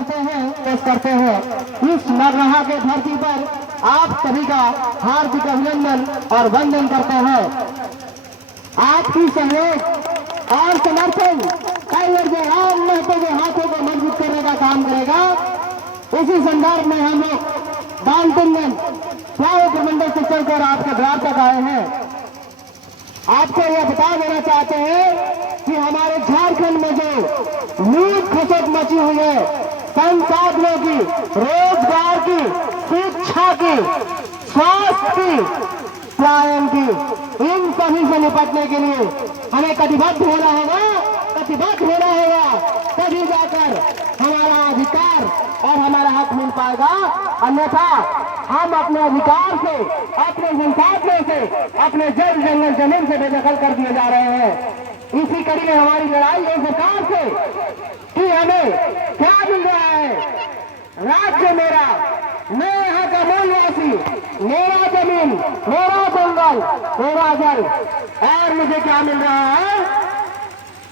करते हैं इस नगरहा के धरती पर आप सभी का हार्दिक अभिनंदन और वंदन करते हैं। आपकी सहयोग और समर्थन टाइगर जयराम महतो के हाथों को मजबूत करने का काम करेगा। इसी संदर्भ में हम लोग दानपुंजन फ्लावर प्रमंडल से चलकर आपके द्वार तक आए हैं। आपको यह बता देना चाहते हैं कि हमारे झारखंड में जो लूट खसोट मची हुई है, संसाधनों की, रोजगार की, शिक्षा की, स्वास्थ्य की, पलायन की, इन सभी से निपटने के लिए हमें कटिबद्ध होना होगा, तभी जाकर हमारा अधिकार और हमारा हक मिल पाएगा। अन्यथा हम अपने अधिकार से, अपने संसाधनों से, अपने जल जंगल जमीन से बेदखल कर दिए जा रहे हैं। इसी कड़ी में हमारी लड़ाई है सरकार से कि हमें क्या मिल रहा है। राज्य मेरा, मैं यहाँ का मूलवासी, मेरा जमीन, मेरा जंगल, मेरा जल, और मुझे क्या मिल रहा है?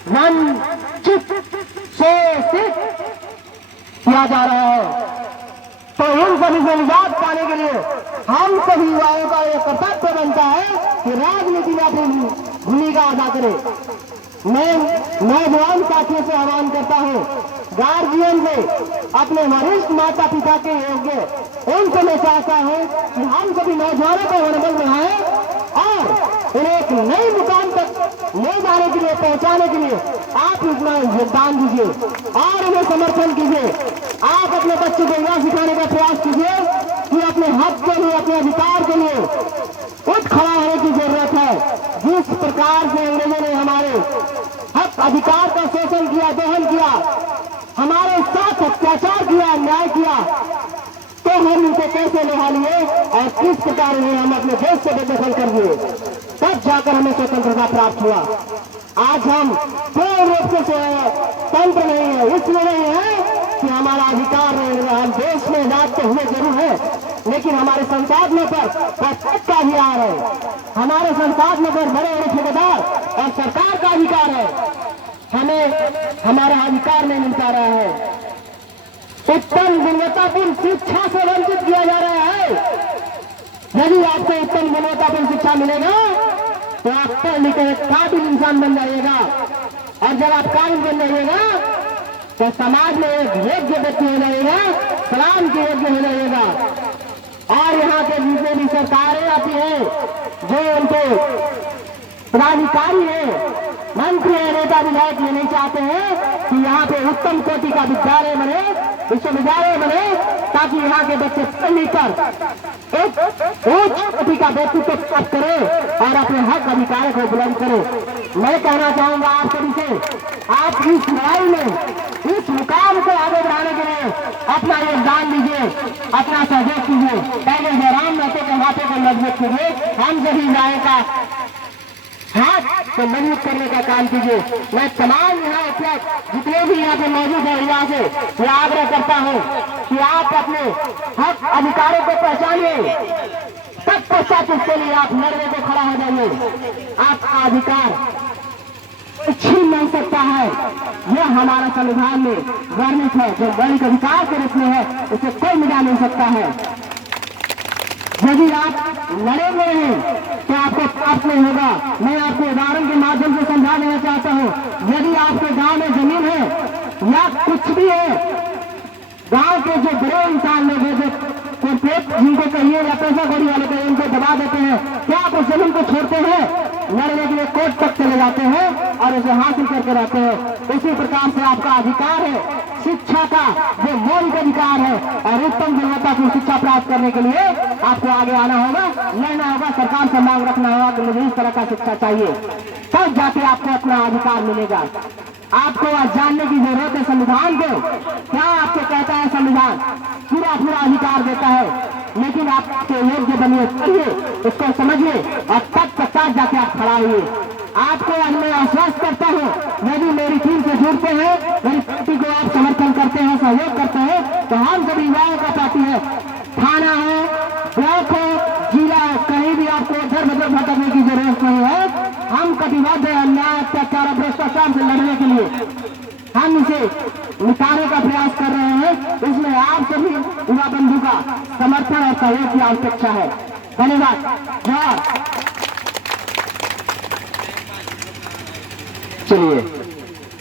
वंचित शोषित किया जा रहा है। तो इन सभी से निजात पाने के लिए हम सभी युवाओं का यह कर्तव्य बनता है कि राजनीति में अपनी भूमिका अदा करें। मैं नौजवान साथियों से आह्वान करता हूं, गार्जियन से, अपने वरिष्ठ माता पिता के योग्य उनसे मैं चाहता हूं कि हम सभी नौजवानों को मनोबल में आए और उन्हें एक नई मुकाम तक ले जाने के लिए, पहुंचाने के लिए आप इतना योगदान दीजिए और उन्हें समर्थन कीजिए। आप अपने बच्चों को यह सिखाने का प्रयास कीजिए कि अपने हक के लिए, अपने अधिकार के लिए उठ खड़ा होने की जरूरत है। जिस प्रकार से अंग्रेजों ने हमारे हक अधिकार का शोषण किया, दोहन किया, हमारे साथ अत्याचार किया, अन्याय किया, तो हम उनको कैसे निभा लिए और किस प्रकार उन्हें हम अपने देश से बेदखल कर दिए, तब जाकर हमें स्वतंत्रता प्राप्त हुआ। आज हम पूर्ण रूप से स्वतंत्र नहीं है, इसलिए नहीं है कि हमारा अधिकार नहीं है। हम देश में आजाद तो हुए जरूर है, लेकिन हमारे संसाधनों पर प्रत्येक का अधिकार है। हमारे संसाधनों पर बड़े बड़े ठेकेदार और सरकार का अधिकार है। हमें हमारा अधिकार नहीं मिल पा रहा है। उत्तम गुणवत्तापूर्ण शिक्षा से वंचित किया जा रहा है। यदि आपको उत्तम गुणवत्तापूर्ण शिक्षा मिलेगा तो आप पढ़ लिख एक काबिल इंसान बन जाइएगा, और जब आप काबिल बन जाइएगा तो समाज में एक योग्य व्यक्ति हो जाएगा, सलाम के योग्य हो जाइएगा। और यहाँ के जितने भी सरकारें आती है, जो उनको पदाधिकारी है, मंत्री है, नेता विधायक ये नहीं चाहते हैं कि यहाँ पे उत्तम कोटि का विद्यालय बने, विश्वविद्यालय बने, ताकि यहाँ के बच्चे पढ़ लिख कर एक उच्च कोटि का व्यक्तित्व प्राप्त करें और अपने हक अधिकार को बुलंद करें। मैं कहना चाहूंगा आप सभी से, आप इस लड़ाई में, इस मुकाम को आगे बढ़ाने के लिए अपना योगदान दीजिए, अपना सहयोग कीजिए। पहले जयराम महतो के हाथों को मजबूत कीजिए, हम सभी न्याय का हाथ को मजबूत करने का काम कीजिए। मैं तमाम यहाँ उपलब्ध जितने भी यहाँ पे मौजूद है युवा से मैं आग्रह करता हूँ कि आप अपने हक अधिकारों को पहचानिए, तत्पश्चात इसके लिए आप लड़ने को खड़ा हो जाइए। आपका अधिकार छीन नहीं सकता है, यह हमारा संविधान में वर्णित है, जो मौलिक अधिकार के रूप में है, उसे कोई मिटा नहीं सकता है। यदि आप लड़ेंगे नहीं तो आपको प्राप्त नहीं होगा। मैं आपको उदाहरण के माध्यम से समझा देना चाहता हूँ। यदि आपके गांव में जमीन है या कुछ भी है, गांव के जो बड़े इंसान लोग हैं, जो कॉर्पोरेट जिनको कहिए या पैसा कौड़ी वाले कहिए, उनको दबा देते हैं, क्या आप उस जमीन को छोड़ते हैं? लड़ने के लिए कोर्ट तक चले जाते हैं और उसे हासिल करके रहते हैं। इसी प्रकार से आपका अधिकार है शिक्षा का, जो मौलिक अधिकार है, और उत्तम गुणवत्ता की शिक्षा प्राप्त करने के लिए आपको आगे आना होगा, लड़ना होगा, सरकार से मांग रखना होगा कि मुझे इस तरह का शिक्षा चाहिए, तब जाके आपको अपना अधिकार मिलेगा। आपको आज जानने की जरूरत है संविधान को, क्या आपको कहता है संविधान? पूरा अधिकार देता है, लेकिन आपके योग्य बनिए, पढ़िए, उसको समझिए और तब पश्चात जाके आप खड़ा हुए। आपको आज मैं आश्वस्त करता हूँ, यदि मेरी टीम से जुड़ते हैं, मेरी पार्टी को आप समर्थन करते हैं, सहयोग करते हैं, तो हम सभी युवाओं का पार्टी है। थाना हो, ब्लॉक हो, जिला हो, कहीं भी आपको इधर उधर भटकने की जरूरत नहीं है। हम कटिबद्ध है अन्याय, अत्याचार और भ्रष्टाचार से लड़ने के लिए। हम इसे मिटाने का प्रयास कर रहे हैं। इसमें आप सभी युवा बंधु का समर्थन और सहयोग की आवश्यकता है। धन्यवाद। चलिए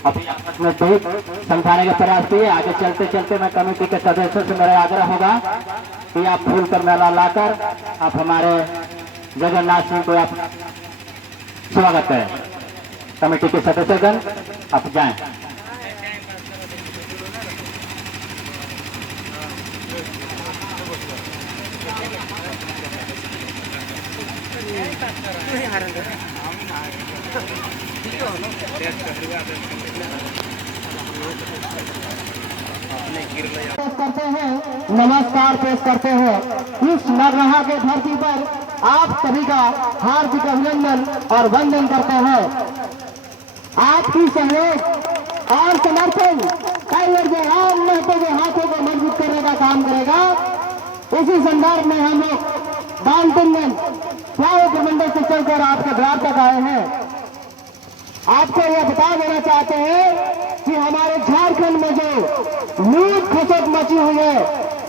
अभी आपस में बहुत समझाने का प्रयास किए। आगे चलते चलते मैं कमेटी के सदस्यों से मेरा आग्रह होगा कि आप फूल कर मेला लाकर आप हमारे जगन्नाथ सिंह को आप स्वागत करें। कमेटी के सदस्यगण आप जाएं। करते हैं, नमस्कार पेश करते हैं। इस नगरहा के धरती पर आप सभी का हार्दिक अभिनंदन और वंदन करते हैं। आपकी सहयोग और समर्थन कई राम महतो के हाथों को मजबूत करने का काम करेगा। इसी संदर्भ में हम लोग दानतनगंज स्वास्थ्य प्रमंडल से चलकर आपके द्वार तक आए हैं। आपको यह बता देना चाहते हैं कि हमारे झारखंड में जो लूट खसोट मची हुई है,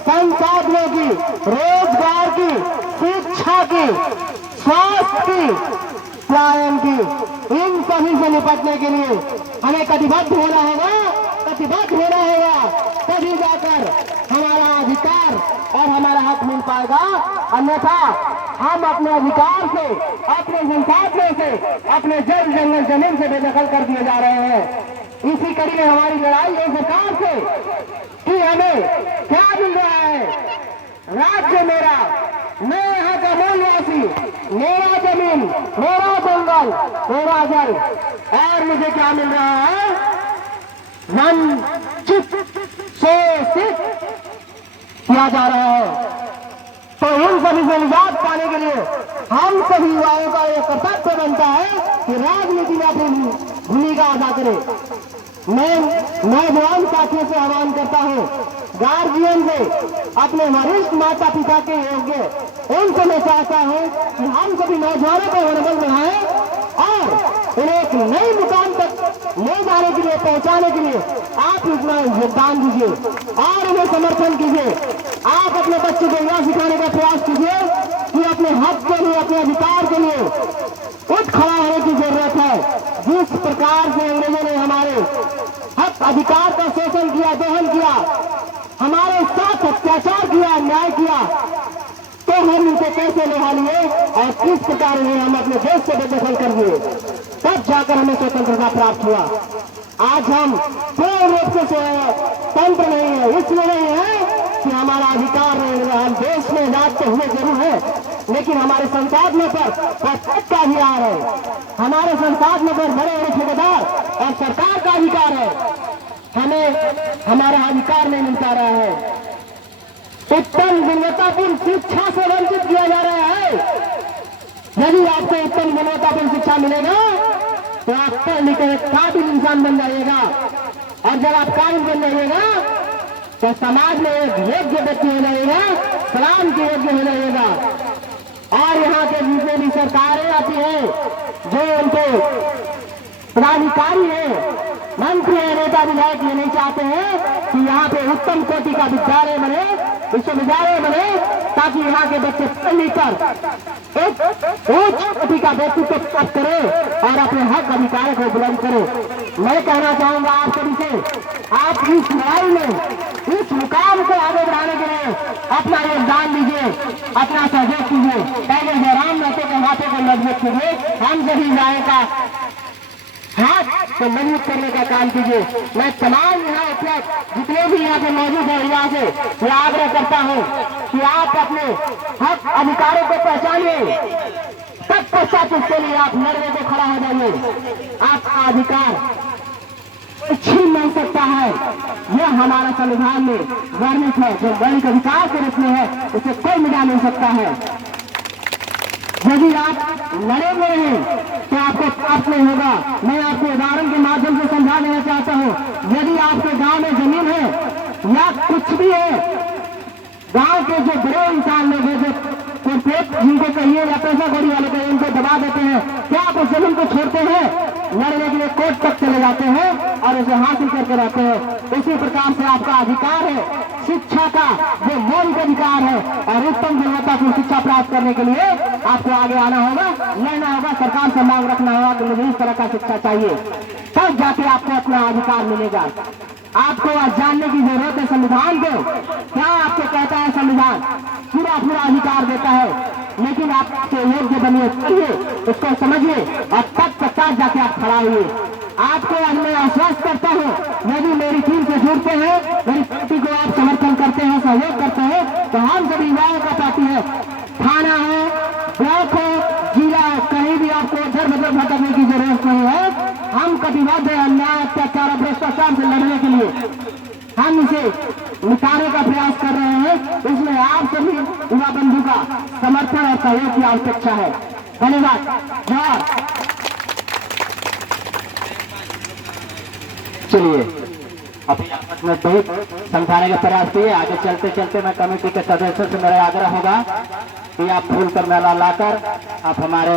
संसाधनों की, रोजगार की, शिक्षा की, स्वास्थ्य की, पलायन की, इन सभी से निपटने के लिए हमें कटिबद्ध होना होगा। तभी जाकर हमारा अधिकार और हमारा हक मिल पाएगा। अन्यथा हम अपने अधिकार से, अपने संसाधनों से, अपने जल जंगल जमीन से बेदखल कर दिए जा रहे हैं। इसी कड़ी में हमारी लड़ाई है सरकार से कि हमें क्या मिल रहा है। राज्य मेरा, मैं यहाँ का मूल निवासी, मेरा जमीन, मेरा जंगल, मेरा जल, और मुझे क्या मिल रहा है? वंचित, शोषित किया जा रहा है। तो इन सभी से निजात पाने के लिए हम सभी युवाओं का यह कर्तव्य बनता है कि राजनीति में अपनी भूमिका अदा करें। मैं नौजवान साथियों से आह्वान करता हूँ, गार्जियन से, अपने वरिष्ठ माता पिता के योग्य उनसे मैं चाहता हूँ कि हम सभी नौजवानों को मनोबल बढ़ाएं और उन्हें एक नई मुकाम तक ले जाने के लिए, पहुंचाने के लिए आप अपना योगदान दीजिए और उन्हें समर्थन कीजिए। आप अपने बच्चों को यह सिखाने का प्रयास कीजिए कि अपने हक के लिए, अपने अधिकार के लिए उठ खड़ा होने की जरूरत है। जिस प्रकार से अंग्रेजों ने हमारे हक अधिकार का शोषण किया, दोहन किया, हमारे साथ अत्याचार किया, अन्याय किया, तो हम उनको कैसे निभा लिए और किस प्रकार उन्हें हम अपने देश से बेदखल कर दिए, तब जाकर हमें स्वतंत्रता प्राप्त हुआ। आज हम पूर्ण रूप से स्वतंत्र नहीं है, इसलिए नहीं है कि हमारा अधिकार नहीं है। हम देश में राज तो हुए जरूर है, लेकिन हमारे संसाधनों पर प्रत्येक का अधिकार है। हमारे संसाधनों पर बड़े बड़े ठेकेदार और सरकार का अधिकार है। हमें हमारा अधिकार नहीं मिल पा रहा है। उत्तम गुणवत्तापूर्ण शिक्षा से वंचित किया जा रहा है। यदि आपको उत्तम गुणवत्तापूर्ण शिक्षा मिलेगा तो आप पढ़ लिख एक काबिल इंसान बन जाइएगा, और जब आप काबिल बन जाइएगा तो समाज में एक योग्य व्यक्ति हो जाएगा, सलाम के योग्य हो जाएगा। और यहाँ के जितने भी सरकारें आती हैं, जो उनको पदाधिकारी है, मंत्री और नेता विधायक ये नहीं चाहते हैं कि यहाँ पे उत्तम कोटि का विद्यालय बने, विश्वविद्यालय बने, ताकि यहाँ के बच्चे पढ़ लिख कर एक उच्च कोटि का व्यक्तित्व प्राप्त करे और अपने हक अधिकार को बुलंद करे। मैं कहना चाहूंगा आप सभी से, आप इस लड़ाई में, इस मुकाम को आगे बढ़ाने के लिए अपना योगदान दीजिए, अपना सहयोग कीजिए। पहले जयराम महतो के हाथों को मजबूत कीजिए, हम सभी न्याय का हाथ को मजबूत करने का काम कीजिए। मैं तमाम यहाँ उपलब्ध जितने भी यहाँ पे मौजूद है युवा से मैं आग्रह करता हूँ कि आप अपने हक अधिकारों को पहचानिए, तत्पश्चात उसके लिए आप लड़ने को खड़ा हो जाइए। आपका अधिकार छीन नहीं सकता है, यह हमारा संविधान में वर्णित है। जो मौलिक अधिकार के रूप में है, उसे कोई मिटा नहीं सकता है। यदि आप लड़ेंगे नहीं तो आपको प्राप्त नहीं होगा। मैं आपको उदाहरण के माध्यम से समझा देना चाहता हूँ। यदि आपके गांव में जमीन है या कुछ भी है, गांव के जो बड़े इंसान लोग हैं, जो कॉर्पोरेट जिनको कहिए या पैसा कौड़ी वाले कहिए, उनको दबा देते हैं, क्या आप उस जमीन को छोड़ते हैं? लड़ने के लिए कोर्ट तक चले जाते हैं और उसे हासिल करके रहते हैं। इसी प्रकार से आपका अधिकार है शिक्षा का, जो मौलिक अधिकार है, और उत्तम गुणवत्ता की शिक्षा प्राप्त करने के लिए आपको आगे आना होगा, लड़ना होगा, सरकार से मांग रखना होगा कि मुझे इस तरह का शिक्षा चाहिए, तब जाके आपको अपना अधिकार मिलेगा। आपको आज जानने की जरूरत है संविधान को, क्या आपको कहता है संविधान, पूरा पूरा अधिकार देता है, लेकिन आपके योग्य बनिए, चाहिए उसको समझिए और तब तक जाके आप खड़ा हुए। आपको आज मैं आश्वस्त करता हूँ, यदि मेरी टीम से जुड़ते हैं, मेरी पार्टी को आप समर्थन करते हैं, सहयोग करते हैं, तो हम सभी युवाओं का पार्टी है, थाना हो, ब्लॉक हो, जिला हो, कहीं भी आपको इधर उधर भटकने की जरूरत नहीं है। हम कटिबद्ध है अन्याय, अत्याचार और भ्रष्टाचार से लड़ने के लिए, हम इसे मिटाने का प्रयास कर रहे हैं। इसमें आप सभी युवा बंधु का समर्थन और सहयोग की आवश्यकता है। धन्यवाद। चलिए अभी आपस में बहुत समझाने का प्रयास किए। आगे चलते चलते मैं कमेटी के सदस्यों से मेरा आग्रह होगा कि आप फूल कर मेला लाकर आप हमारे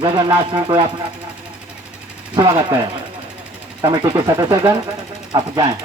जगन्नाथ सिंह को आप स्वागत करें। कमेटी के सदस्यगण आप जाएं।